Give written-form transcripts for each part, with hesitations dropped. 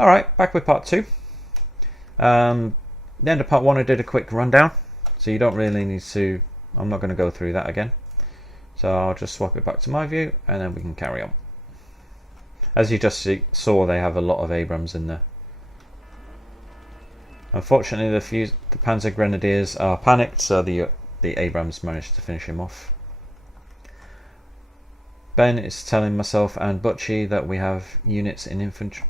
Alright, back with part 2. The end of part 1 I did a quick rundown, so you don't really need to, I'm not going to go through that again. So I'll just swap it back to my view and then we can carry on. As you just saw, they have a lot of Abrams in there. Unfortunately the Panzer Grenadiers are panicked, so the Abrams managed to finish him off. Ben is telling myself and Butchie that we have units in infantry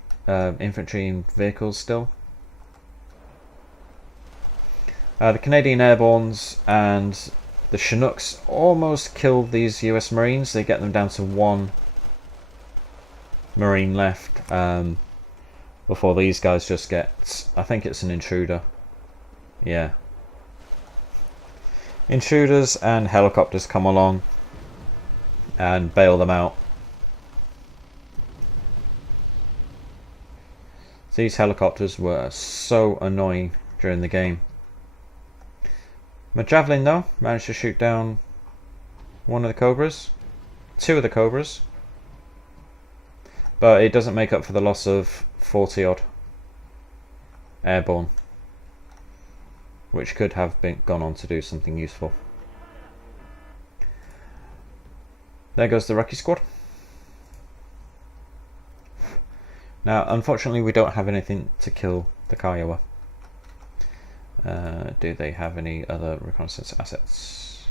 and vehicles still. The Canadian Airbornes and the Chinooks almost killed these US Marines. They get them down to 1 Marine left before these guys just get, I think it's an intruder. Yeah. Intruders and helicopters come along and bail them out. These helicopters were so annoying during the game. My Javelin though managed to shoot down 1 of the Cobras, 2 of the Cobras, but it doesn't make up for the loss of 40 odd airborne, which could have gone on to do something useful. There goes the Rookie Squad. Now, unfortunately, we don't have anything to kill the Kiowa. Do they have any other reconnaissance assets?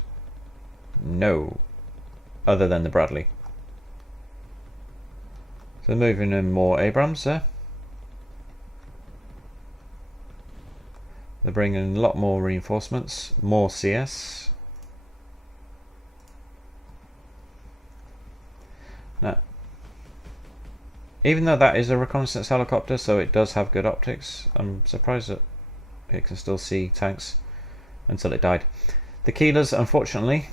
No, other than the Bradley. So moving in more Abrams there. They're bringing a lot more reinforcements, more CS. Now, even though that is a reconnaissance helicopter, so it does have good optics, I'm surprised that it can still see tanks until it died. The Keelers, unfortunately,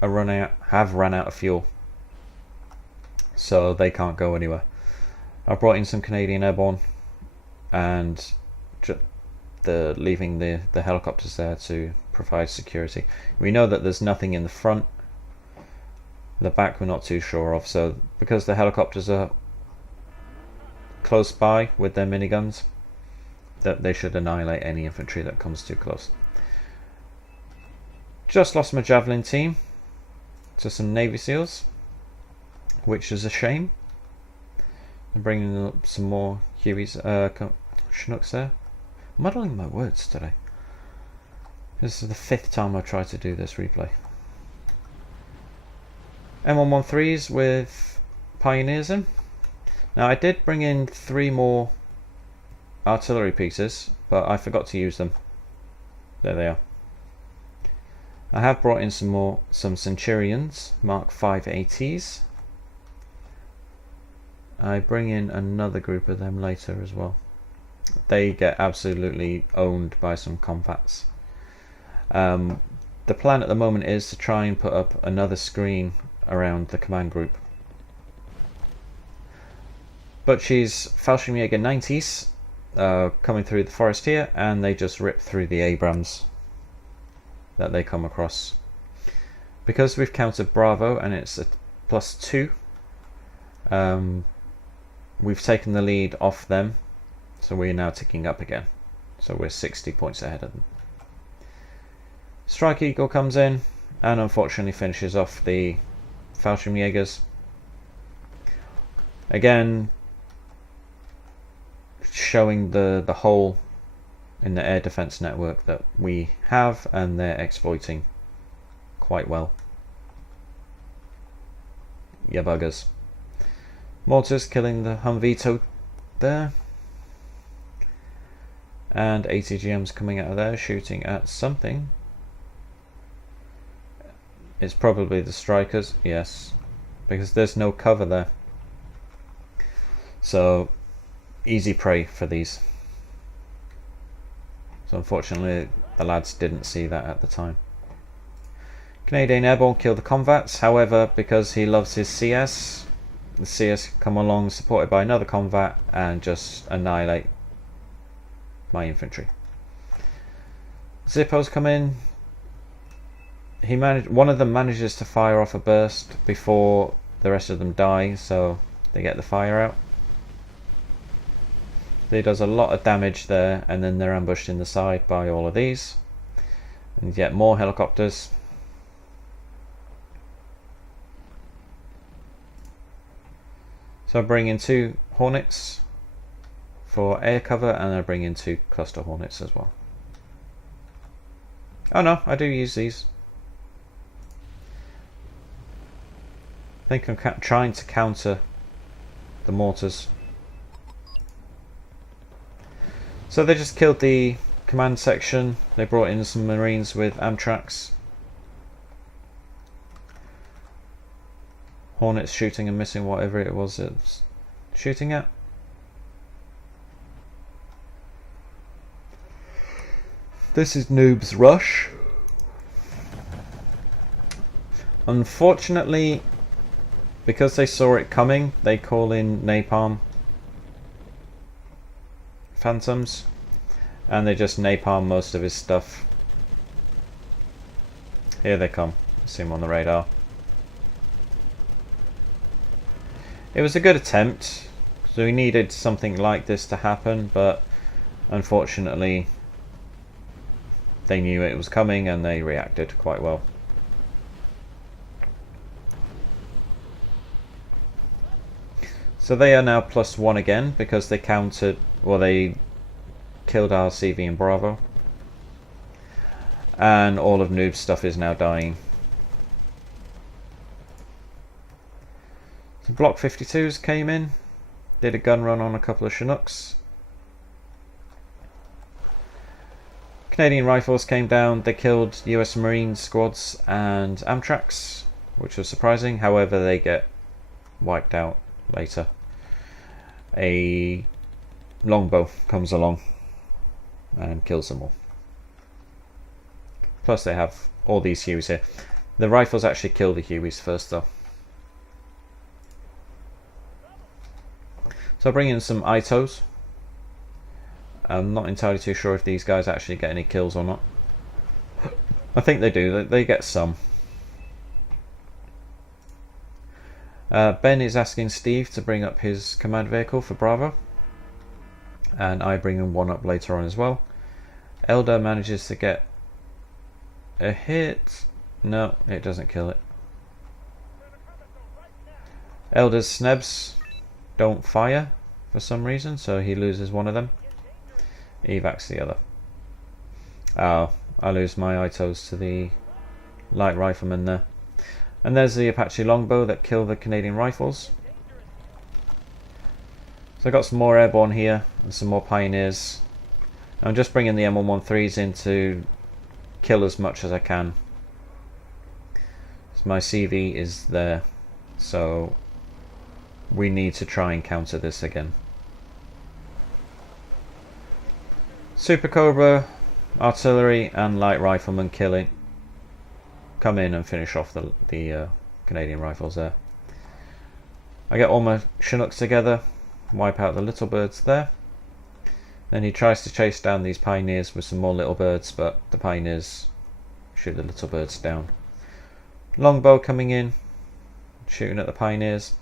have run out of fuel, so they can't go anywhere. I brought in some Canadian Airborne and leaving the helicopters there to provide security. We know that there's nothing in the front. The back we're not too sure of, so because the helicopters are close by with their miniguns, that they should annihilate any infantry that comes too close. Just lost my Javelin team to some Navy SEALs, which is a shame. I'm bringing up some more Hueys, Chinooks there. I'm muddling my words today. This is the 5th time I've tried to do this replay. M113s with Pioneers in. Now I did bring in 3 more artillery pieces, but I forgot to use them. There they are. I have brought in some Centurions, Mark 5 ATs. I bring in another group of them later as well. They get absolutely owned by some combats. The plan at the moment is to try and put up another screen around the command group. But she's Fallschirmjäger 90s coming through the forest here, and they just rip through the Abrams that they come across. Because we've countered Bravo and it's a +2, we've taken the lead off them, so we're now ticking up again. So we're 60 points ahead of them. Strike Eagle comes in and unfortunately finishes off the Fallschirmjägers. Again, showing the hole in the air defense network that we have, and they're exploiting quite well. Yeah, buggers. Mortars killing the Humvee there, and ATGM's coming out of there shooting at something. It's probably the strikers, yes, because there's no cover there, so easy prey for these. So unfortunately the lads didn't see that at the time. Canadian Airborne killed the Convats, however, because he loves his CS, the CS come along supported by another Convat and just annihilate my infantry. Zippos come in. One of them manages to fire off a burst before the rest of them die, so they get the fire out. He does a lot of damage there, and then they're ambushed in the side by all of these. And you get more helicopters. So I bring in 2 Hornets for air cover, and I bring in 2 cluster Hornets as well. Oh no, I do use these. I think I'm trying to counter the mortars. So they just killed the command section. They brought in some Marines with Amtracs. Hornets shooting and missing whatever it was shooting at. This is Noob's Rush. Unfortunately, because they saw it coming, they call in napalm phantoms, and they just napalm most of his stuff. Here they come. See him on the radar. It was a good attempt, so we needed something like this to happen, but unfortunately they knew it was coming and they reacted quite well. So they are now +1 again because they countered, well, they killed our CV and Bravo, and all of Noob's stuff is now dying. So Block 52s came in, did a gun run on a couple of Chinooks. Canadian Rifles came down, they killed US Marine squads and Amtracs, which was surprising. However, they get wiped out later. A longbow comes along and kills them all. Plus they have all these Hueys here. The Rifles actually kill the Hueys first though. So I bring in some Itos. I'm not entirely too sure if these guys actually get any kills or not. I think they do, they get some. Ben is asking Steve to bring up his command vehicle for Bravo, and I bring in one up later on as well. Elder manages to get a hit. No, it doesn't kill it. Elder's Snebs don't fire for some reason, so he loses one of them. Evacs the other. Oh, I lose my Itos to the light rifleman there. And there's the Apache longbow that killed the Canadian Rifles. So I got some more airborne here and some more pioneers. I'm just bringing the M113s in to kill as much as I can. So my CV is there, so we need to try and counter this again. Super Cobra, artillery and light riflemen come in and finish off the Canadian Rifles there. I get all my Chinooks together, wipe out the little birds there. Then he tries to chase down these pioneers with some more little birds, but the pioneers shoot the little birds down. Longbow coming in, shooting at the pioneers.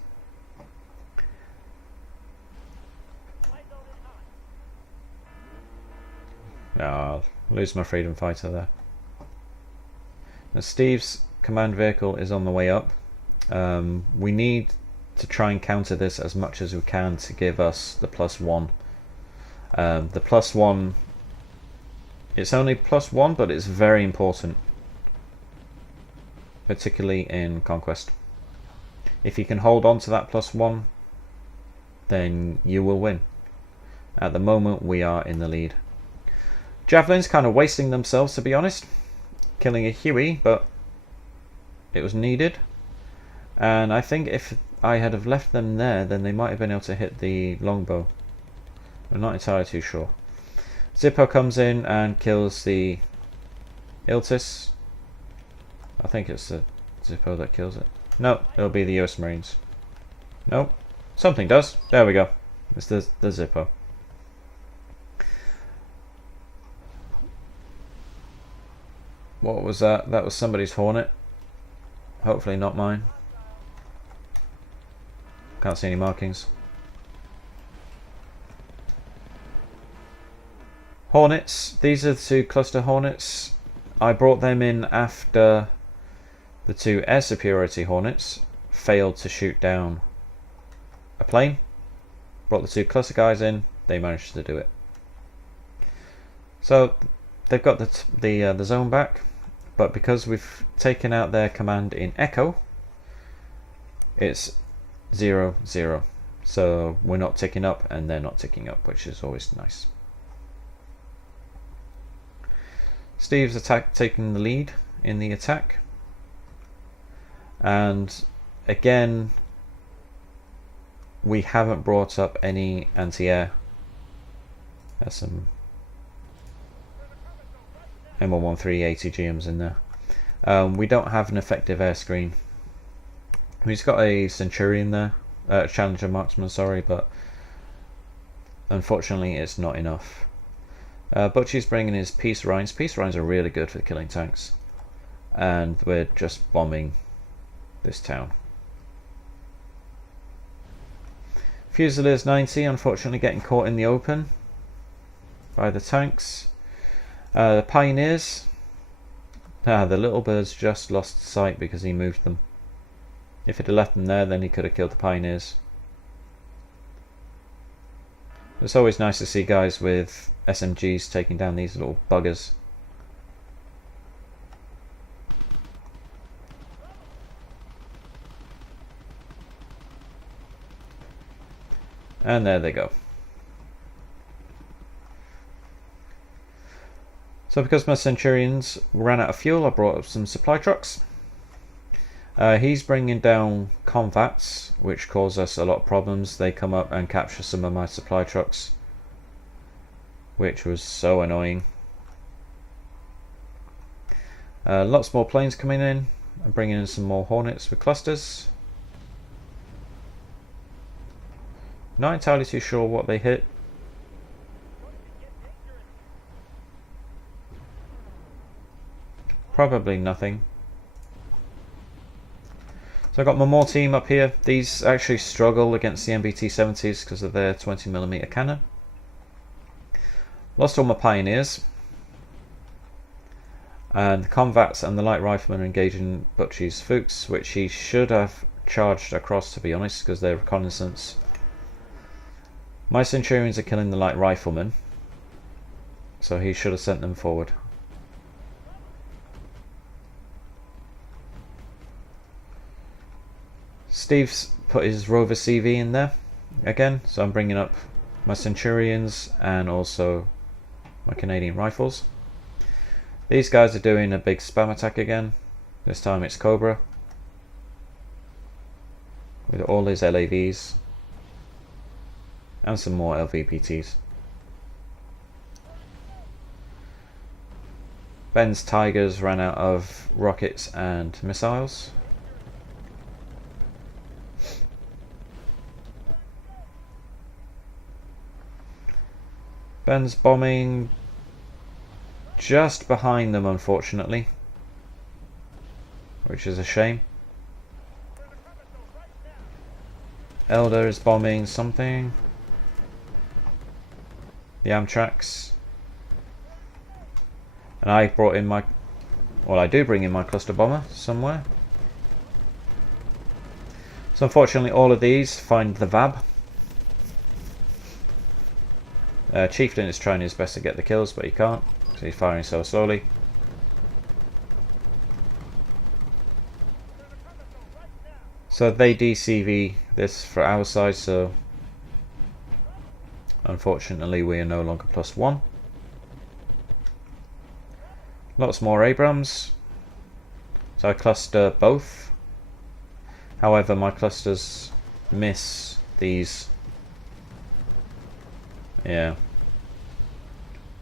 No, I'll lose my freedom fighter there. Now Steve's command vehicle is on the way up. We need to try and counter this as much as we can to give us the +1. The +1, it's only +1, but it's very important, particularly in Conquest. If you can hold on to that +1, then you will win. At the moment we are in the lead. Javelin's kind of wasting themselves, to be honest, killing a Huey, but it was needed. And I think if I had have left them there, then they might have been able to hit the longbow. I'm not entirely too sure. Zippo comes in and kills the Iltis. I think it's the Zippo that kills it. No, it'll be the US Marines. No, something does. There we go. It's the Zippo. What was that? That was somebody's Hornet. Hopefully not mine. Can't see any markings. Hornets. These are the two cluster Hornets. I brought them in after the two air superiority Hornets failed to shoot down a plane. Brought the two cluster guys in. They managed to do it. So they've got the zone back, but because we've taken out their command in Echo, it's 0-0. So we're not ticking up and they're not ticking up, which is always nice. Steve's taking the lead in the attack, and again we haven't brought up any anti-air. There's some M113 ATGMs in there. We don't have an effective air screen. He's got a Centurion there, Challenger Marksman, sorry, but unfortunately it's not enough. Butchie's bringing his Peace Rhines. Peace Rhines are really good for killing tanks, and we're just bombing this town. Fusiliers 90 unfortunately getting caught in the open by the tanks. The Pioneers, the little birds just lost sight because he moved them. If he'd have left them there, then he could have killed the Pioneers. It's always nice to see guys with SMGs taking down these little buggers. And there they go. So because my Centurions ran out of fuel, I brought up some supply trucks. He's bringing down convats, which cause us a lot of problems. They come up and capture some of my supply trucks, which was so annoying. Lots more planes coming in. I'm bringing in some more Hornets with clusters. Not entirely too sure what they hit. Probably nothing. So I got my more team up here. These actually struggle against the MBT-70s because of their 20mm cannon. Lost all my Pioneers. And the Convats and the Light Riflemen are engaging Butchie's Fuchs, which he should have charged across, to be honest, because they're reconnaissance. My Centurions are killing the Light Riflemen, so he should have sent them forward. Steve's put his Rover CV in there again, so I'm bringing up my Centurions and also my Canadian Rifles. These guys are doing a big spam attack again. This time it's Cobra with all his LAVs and some more LVPTs. Ben's Tigers ran out of rockets and missiles. Ben's bombing just behind them, unfortunately, which is a shame. Elder is bombing something. The Amtraks. And I brought in my... well, I do bring in my cluster bomber somewhere. So unfortunately all of these find the VAB. Chieftain is trying his best to get the kills, but he can't, because he's firing so slowly. So they DCV this for our side, so unfortunately we are no longer +1. Lots more Abrams, so I cluster both. However, my clusters miss these. Yeah,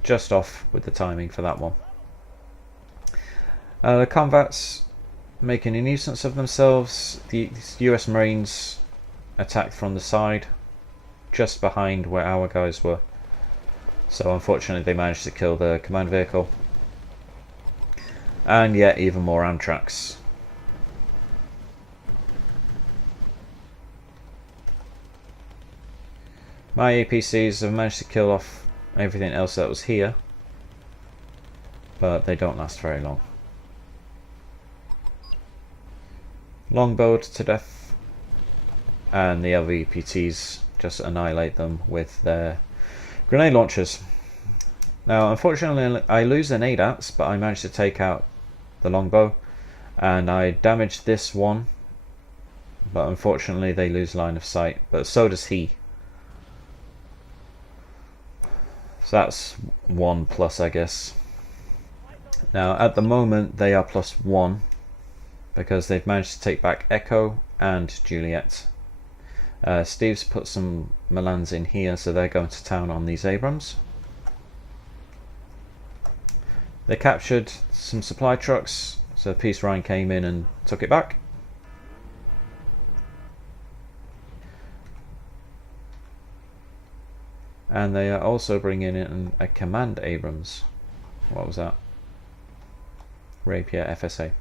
just off with the timing for that one. The Convats making a nuisance of themselves. The US Marines attacked from the side, just behind where our guys were. So unfortunately they managed to kill the command vehicle. And yet even more Amtraks. My APCs have managed to kill off everything else that was here, but they don't last very long. Longbowed to death, and the LVPTs just annihilate them with their grenade launchers. Now unfortunately I lose an ADATS, but I managed to take out the longbow, and I damaged this one, but unfortunately they lose line of sight, but so does he. So that's 1+, I guess. Now at the moment they are +1 because they've managed to take back Echo and Juliet. Steve's put some Milans in here, so they're going to town on these Abrams. They captured some supply trucks, so Peace Rhine came in and took it back. And they are also bringing in a Command Abrams. What was that? Rapier FSA.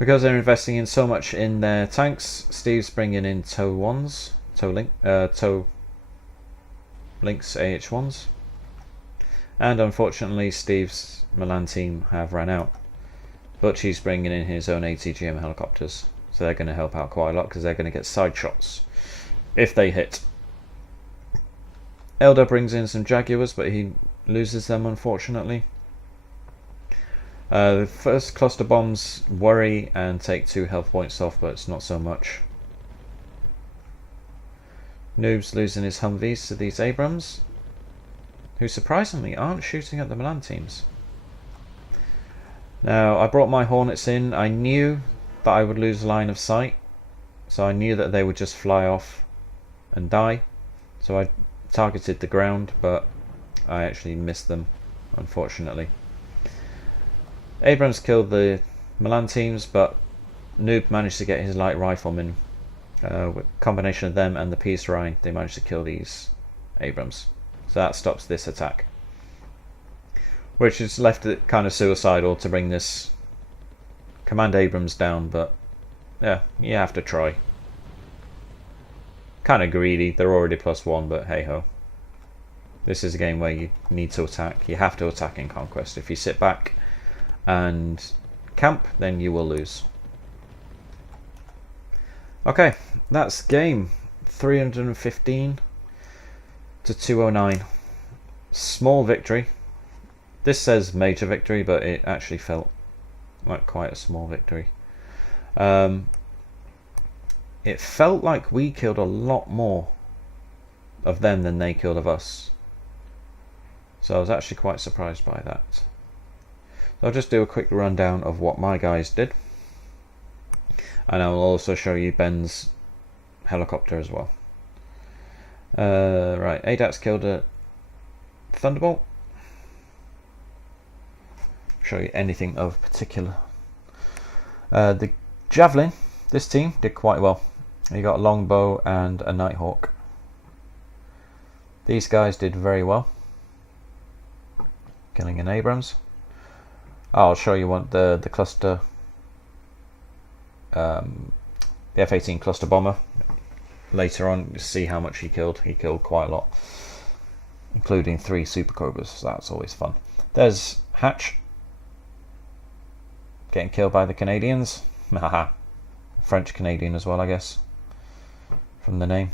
Because they're investing in so much in their tanks, Steve's bringing in tow links AH1s. And unfortunately Steve's Milan team have ran out. But she's bringing in his own ATGM helicopters. So they're going to help out quite a lot because they're going to get side shots if they hit. Elder brings in some Jaguars, but he loses them unfortunately. The first cluster bombs worry and take 2 health points off, but it's not so much. Noob's losing his Humvees to these Abrams, who surprisingly aren't shooting at the Milan teams. Now I brought my Hornets in. I knew that I would lose line of sight, so I knew that they would just fly off and die, so I targeted the ground, but I actually missed them unfortunately. Abrams killed the Milan teams, but Noob managed to get his light riflemen. With a combination of them and the Peace Rhine, they managed to kill these Abrams. So that stops this attack, which has left it kind of suicidal to bring this Command Abrams down, but yeah, you have to try. Kind of greedy, they're already +1, but hey ho. This is a game where you need to attack. You have to attack in Conquest. If you sit back and camp, then you will lose. Okay, that's game 315 to 209. Small victory. This says major victory, but it actually felt like quite a small victory. It felt like we killed a lot more of them than they killed of us. So I was actually quite surprised by that. So I'll just do a quick rundown of what my guys did. And I will also show you Ben's helicopter as well. Right, ADAT's killed a Thunderbolt. Show you anything of particular. The Javelin, this team did quite well. You got a Longbow and a Nighthawk. These guys did very well, killing an Abrams. I'll show you what the cluster, the F-18 cluster bomber later on. You see how much he killed. He killed quite a lot, including 3 Super Cobras. So that's always fun. There's Hatch getting killed by the Canadians. Haha, French Canadian as well, I guess, from the name.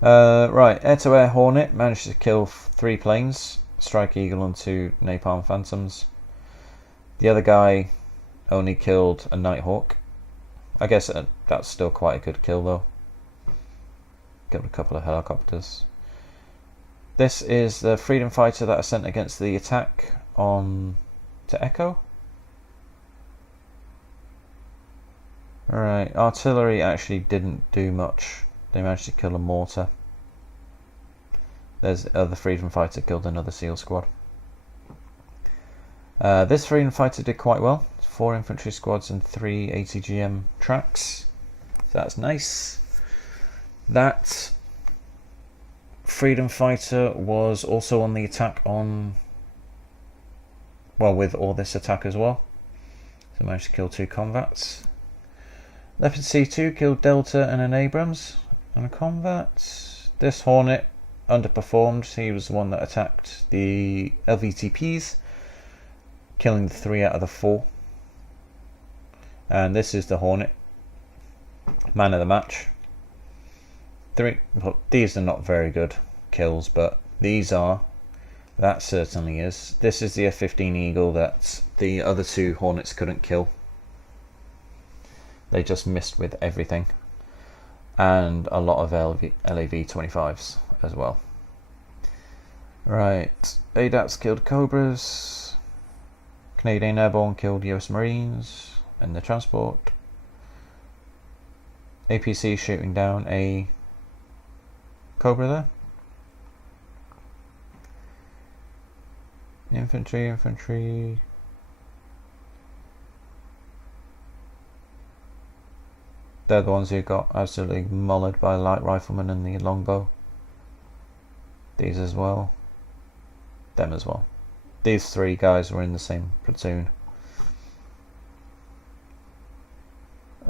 Right, air-to-air Hornet managed to kill 3 planes, Strike Eagle and 2 Napalm Phantoms. The other guy only killed a Nighthawk. I guess that's still quite a good kill though. Killed a couple of helicopters. This is the Freedom Fighter that I sent against the attack on to Echo. Alright, artillery actually didn't do much. They managed to kill a mortar. There's the other Freedom Fighter killed another SEAL squad. This Freedom Fighter did quite well. 4 infantry squads and 3 ATGM tracks. So that's nice. That Freedom Fighter was also on the attack on, well, with all this attack as well. So managed to kill 2 convats. Leopard C2 killed Delta and an Abrams. And a combat This Hornet underperformed. He was the one that attacked the LVTPs, killing 3 out of the 4. And this is the Hornet, man of the match. Well, these are not very good kills, but these are. That certainly is. This is the F-15 Eagle that the other 2 Hornets couldn't kill. They just missed with everything. And a lot of LAV-25s as well. Right, ADATs killed Cobras. Canadian Airborne killed US Marines and the transport. APC shooting down a Cobra there. Infantry. They're the ones who got absolutely mullered by light riflemen and the longbow. These as well. Them as well. These 3 guys were in the same platoon.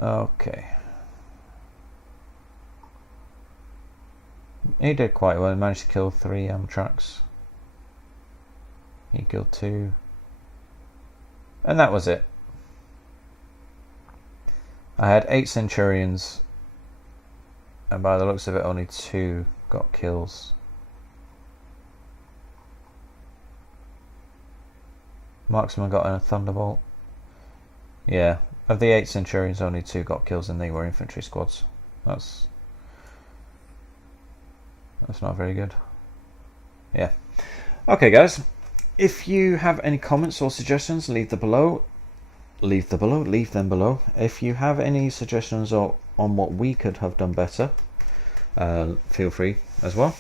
Okay. He did quite well. He managed to kill 3 Amtraks. He killed 2. And that was it. I had 8 Centurions. And by the looks of it, only 2 got kills. Marksman got a Thunderbolt. Yeah, of the 8 Centurions, only 2 got kills, and they were infantry squads. That's not very good. Yeah. Okay, guys. If you have any comments or suggestions, leave them below. Leave them below. If you have any suggestions on what we could have done better, feel free as well.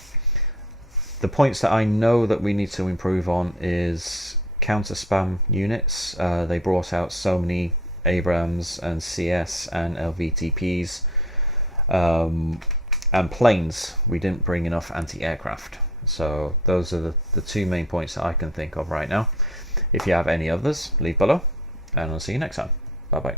The points that I know that we need to improve on is counter spam units. They brought out so many Abrams and CS and LVTPs, and planes. We didn't bring enough anti-aircraft. So those are the 2 main points that I can think of right now. If you have any others, leave below, and I'll see you next time. Bye bye.